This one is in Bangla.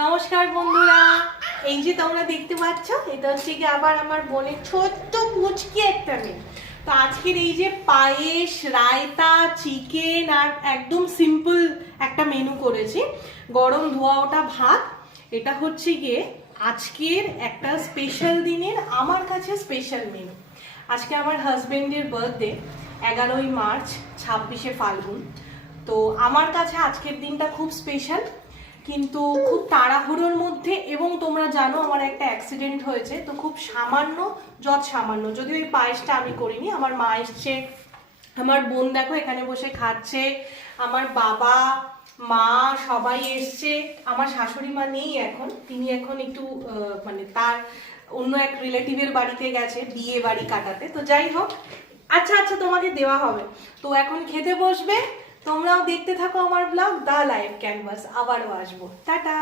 নমস্কার বন্ধুরা, এই যে তোমরা দেখতে পাচ্ছ এটা হচ্ছে কি আবার আমার বোনের ছোট্ট পুচকি একটা মেয়ে। তো আজকের এই যে পায়েস, রায়তা, চিকেন আর একদম সিম্পল একটা মেনু করেছি, গরম ধোয়া ওটা ভাত। এটা হচ্ছে গিয়ে আজকের একটা স্পেশাল দিনের আমার কাছে স্পেশাল মেনু। আজকে আমার হাজবেন্ডের বার্থডে, 11ই মার্চ, 26শে ফাল্গুন। তো আমার কাছে আজকের দিনটা খুব স্পেশাল, কিন্তু খুব তাড়াহুড়োর মধ্যে, এবং তোমরা জানো আমার একটা অ্যাক্সিডেন্ট হয়েছে, তো খুব সামান্য, সামান্য, যদিও এই পায়েসটা আমি করিনি, আমার মা এসছে, আমার বোন দেখো এখানে বসে খাচ্ছে, আমার বাবা মা সবাই এসছে। আমার শাশুড়ি মা নেই এখন, তিনি এখন একটু মানে তার অন্য এক রিলেটিভের বাড়িতে গেছে বিয়ে বাড়ি কাটাতে। তো যাই হোক, আচ্ছা আচ্ছা তোমাকে দেওয়া হবে। তো এখন খেতে বসবে, তোমরাও দেখতে থাকো আমার ব্লগ দ্য লাইভ ক্যানভাস। আবারও আসবো, টাটা।